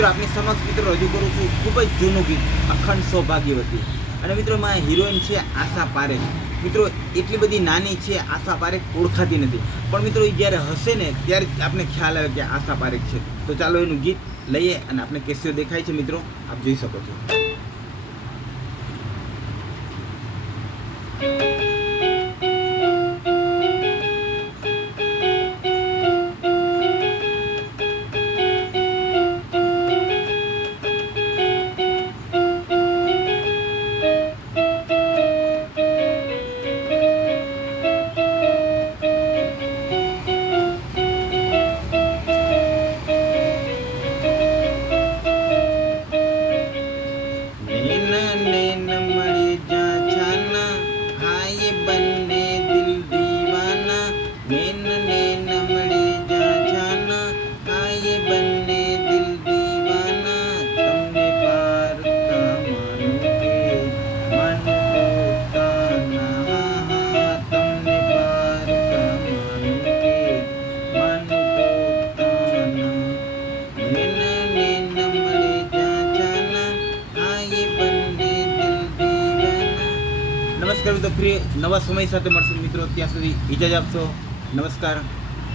મિત્રો આપની સમક્ષ મિત્રો રજૂ કરું છું ખૂબ જ જૂનું ગીત અખંડ સૌભાગ્યવતી। અને મિત્રો એમાં હિરોઈન છે આશા પારેખ। મિત્રો એટલી બધી નાની છે આશા પારેખ, ઓળખાતી નથી, પણ મિત્રો એ જ્યારે હશે ને ત્યારે જ આપને ખ્યાલ આવે કે આશા પારેખ છે। તો ચાલો એનું ગીત લઈએ અને આપણે કેસીઓ દેખાય છે મિત્રો, આપ જોઈ શકો છો। નમસ્કાર મિત્રો, ફરી નવા સમય સાથે મળશે મિત્રો, ત્યાં સુધી ઇજાજત આપશો। નમસ્કાર।